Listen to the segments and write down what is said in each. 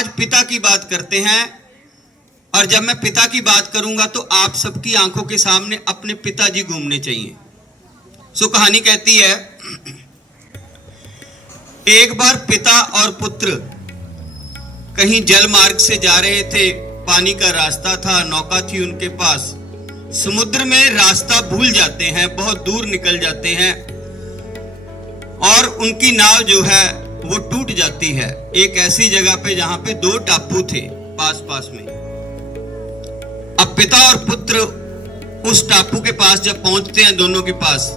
आज पिता की बात करते हैं, और जब मैं पिता की बात करूंगा तो आप सबकी आंखों के सामने अपने पिताजी घूमने चाहिए। सो कहानी कहती है, एक बार पिता और पुत्र कहीं जल मार्ग से जा रहे थे। पानी का रास्ता था, नौका थी उनके पास। समुद्र में रास्ता भूल जाते हैं, बहुत दूर निकल जाते हैं और उनकी नाव जो है वो टूट जाती है एक ऐसी जगह पे जहां पे दो टापू थे पास पास में। अब पिता और पुत्र उस टापू के पास जब पहुंचते हैं, दोनों के पास,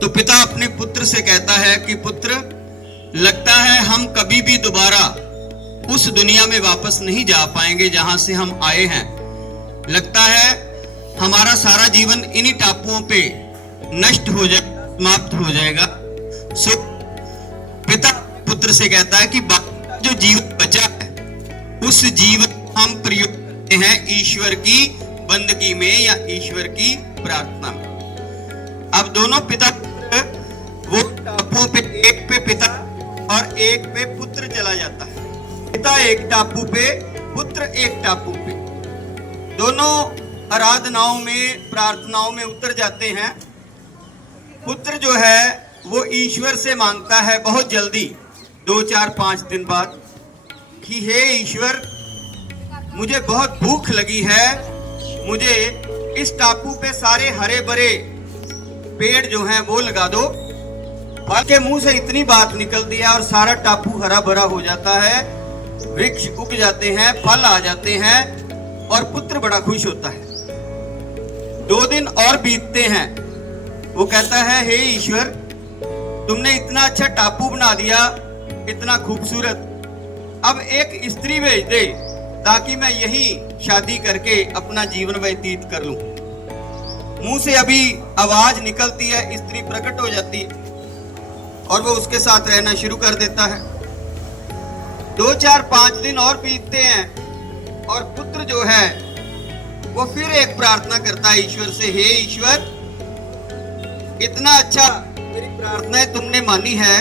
तो पिता अपने पुत्र से कहता है कि पुत्र, लगता है हम कभी भी दोबारा उस दुनिया में वापस नहीं जा पाएंगे जहां से हम आए हैं। लगता है हमारा सारा जीवन इन्हीं टापुओं पे नष्ट हो जाएगा, समाप्त हो जाएगा। सो पिता पुत्र से कहता है कि जो जीवन बचा है उस जीवन हम प्रयोग करते हैं ईश्वर की बंदगी में या ईश्वर की प्रार्थना में। अब दोनों पिता वो टापुओं पे, एक पे पिता और एक पे पुत्र चला जाता है। पिता एक टापू पे, पुत्र एक टापू पे। दोनों आराधनाओं में, प्रार्थनाओं में उतर जाते हैं। पुत्र जो है वो ईश्वर से मांगता है बहुत जल्दी, 2, 4, 5 दिन बाद, कि हे ईश्वर, मुझे बहुत भूख लगी है, मुझे इस टापू पे सारे हरे भरे पेड़ जो हैं वो लगा दो। फल के मुंह से इतनी बात निकलती है और सारा टापू हरा भरा हो जाता है, वृक्ष उग जाते हैं, फल आ जाते हैं और पुत्र बड़ा खुश होता है। 2 दिन और बीतते हैं। वो कहता है, हे ईश्वर, तुमने इतना अच्छा टापू बना दिया, इतना खूबसूरत, अब एक स्त्री भेज दे ताकि मैं यही शादी करके अपना जीवन व्यतीत कर लूं। मुंह से अभी आवाज निकलती है, स्त्री प्रकट हो जाती है और वो उसके साथ रहना शुरू कर देता है। 2, 4, 5 दिन और बीतते हैं और पुत्र जो है वो फिर एक प्रार्थना करता है ईश्वर से, हे ईश्वर, इतना अच्छा मेरी प्रार्थनाएं तुमने मानी है,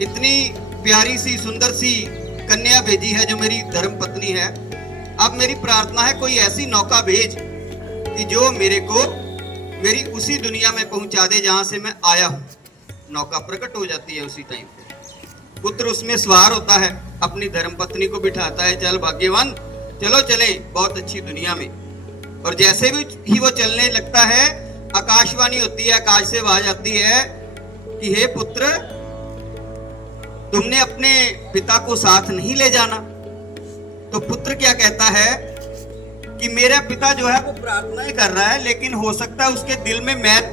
इतनी प्यारी सी सुंदर सी कन्या भेजी है जो मेरी धर्म पत्नी है। अब मेरी प्रार्थना है कोई ऐसी नौका भेज कि जो मेरे को मेरी उसी दुनिया में पहुंचा दे जहां से मैं आया हूं। नौका प्रकट हो जाती है उसी टाइम पे। पुत्र उसमें सवार होता है, अपनी धर्म पत्नी को बिठाता है, चल भाग्यवान, चलो चले बहुत अच्छी दुनिया में। और जैसे भी ही वो चलने लगता है, आकाशवाणी होती है, आकाश से आवाज आती है कि हे पुत्र, तुमने अपने पिता को साथ नहीं ले जाना। तो पुत्र क्या कहता है कि मेरा पिता जो है वो प्रार्थनाएं कर रहा है, लेकिन हो सकता है उसके दिल में मैल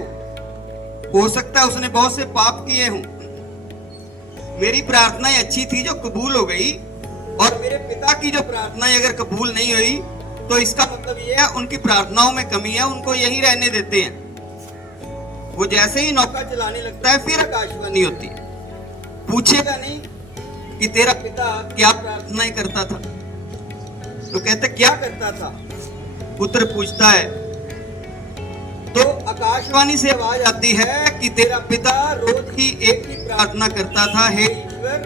हो सकता है उसने बहुत से पाप किए हों। मेरी प्रार्थनाएं अच्छी थी जो कबूल हो गई, और मेरे पिता की जो प्रार्थनाएं अगर कबूल नहीं हुई तो इसका मतलब ये है उनकी प्रार्थनाओं में कमी है, उनको यहीं रहने देते हैं। वो जैसे ही नौका चलाने लगता है फिर आकाशवाणी होती है, पूछेगा नहीं कि तेरा पिता क्या प्रार्थनाएं करता था। तो कहते क्या करता था? पुत्र पूछता है। तो आकाशवाणी से आवाज आती है कि तेरा पिता रोज ही एक ही प्रार्थना करता था, हे ईश्वर,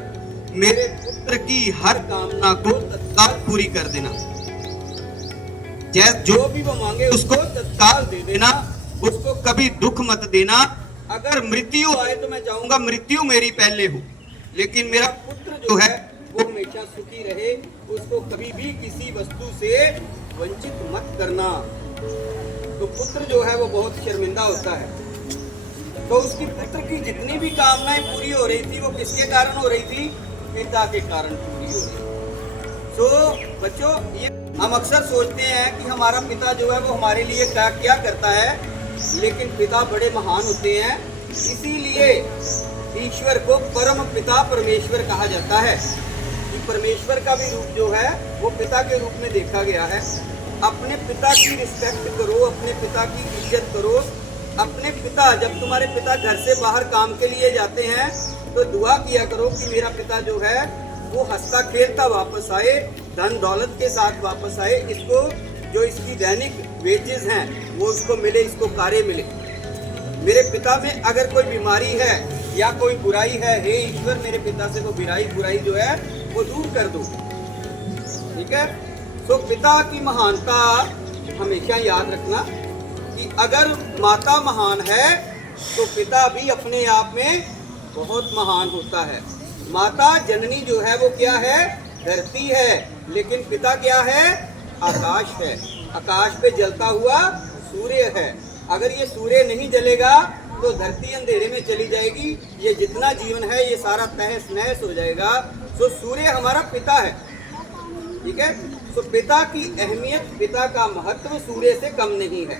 मेरे पुत्र की हर कामना को तत्काल पूरी कर देना, जो भी वो मांगे उसको तत्काल दे देना, उसको कभी दुख मत देना। अगर मृत्यु आए तो मैं चाहूंगा मृत्यु मेरी पहले हो, लेकिन मेरा पुत्र जो है वो हमेशा सुखी रहे, उसको कभी भी किसी वस्तु से वंचित मत करना। तो पुत्र जो है वो बहुत शर्मिंदा होता है। तो उसकी पुत्र की जितनी भी कामनाएं पूरी हो रही थी वो किसके कारण हो रही थी? पिता के कारण पूरी हो रही थी। तो बच्चों, ये हम अक्सर सोचते हैं कि हमारा पिता जो है वो हमारे लिए क्या क्या करता है, लेकिन पिता बड़े महान होते हैं। इसीलिए ईश्वर को परम पिता परमेश्वर कहा जाता है कि परमेश्वर का भी रूप जो है वो पिता के रूप में देखा गया है। अपने पिता की रिस्पेक्ट करो, अपने पिता की इज्जत करो। अपने पिता, जब तुम्हारे पिता घर से बाहर काम के लिए जाते हैं तो दुआ किया करो कि मेरा पिता जो है वो हंसता खेलता वापस आए, धन दौलत के साथ वापस आए, इसको जो इसकी दैनिक वेजेस हैं वो उसको मिले, इसको कार्य मिले। मेरे पिता में अगर कोई बीमारी है या कोई बुराई है, हे ईश्वर, मेरे पिता से वो बुराई जो है वो दूर कर दो। ठीक है, तो पिता की महानता हमेशा याद रखना कि अगर माता महान है तो पिता भी अपने आप में बहुत महान होता है। माता जननी जो है वो क्या है, धरती है, लेकिन पिता क्या है, आकाश है। आकाश पे जलता हुआ सूर्य है। अगर ये सूर्य नहीं जलेगा तो धरती अंधेरे में चली जाएगी, ये जितना जीवन है ये सारा तहस नहस हो जाएगा। तो सूर्य हमारा पिता है। ठीक है, तो पिता की अहमियत, पिता का महत्व सूर्य से कम नहीं है।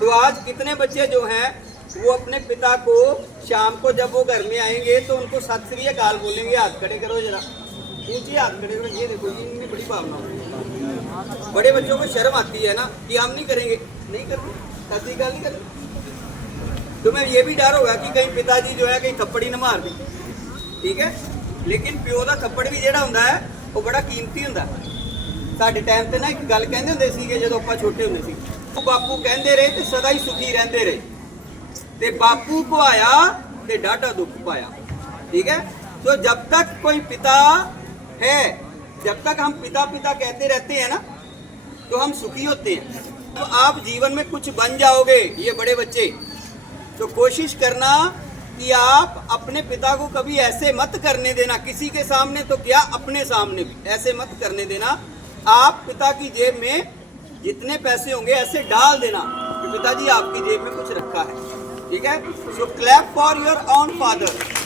तो आज कितने बच्चे जो हैं वो अपने पिता को शाम को जब वो घर में आएंगे तो उनको सत श्री अकाल बोलेंगे। हाथ खड़े करो जरा, ऊंचे हाथ खड़े करो। ये देखो, ये इनमें बड़ी भावना होती है। बड़े बच्चों को शर्म आती है ना कि हम नहीं करेंगे, नहीं करते, सत श्री अकाल नहीं करेंगे। तुम्हें ये भी डर होगा कि कहीं पिताजी जो है कहीं थप्पड़ ही ना मार दे। ठीक है, लेकिन प्यो का थप्पड़ भी ਜਿਹੜਾ ਹੁੰਦਾ ਹੈ ਉਹ ਬੜਾ ਕੀਮਤੀ ਹੁੰਦਾ। ਸਾਡੇ ਟਾਈਮ ਤੇ ਨਾ ਇੱਕ ਗੱਲ ਕਹਿੰਦੇ ਹੁੰਦੇ ਸੀਗੇ ਜਦੋਂ ਆਪਾਂ ਛੋਟੇ ਹੁੰਦੇ ਸੀ, ਉਹ ਬਾਪੂ ਕਹਿੰਦੇ ਰਹੇ ਤੇ ਸਦਾ ਹੀ ਸੁਖੀ ਰਹਿੰਦੇ ਰਹੇ, ਤੇ ਬਾਪੂ ਕੋ ਆਇਆ ਤੇ ਡਾਢਾ ਦੁੱਖ ਪਾਇਆ। ठीक है, तो जब तक कोई पिता है, जब तक हम पिता पिता कहते रहते हैं ना तो हम सुखी होते हैं। तो आप जीवन में कुछ बन जाओगे, ये बड़े बच्चे, तो कोशिश करना कि आप अपने पिता को कभी ऐसे मत करने देना, किसी के सामने तो क्या अपने सामने भी ऐसे मत करने देना। आप पिता की जेब में जितने पैसे होंगे ऐसे डाल देना कि पिताजी आपकी जेब में कुछ रखा है। ठीक है, so clap for your own father.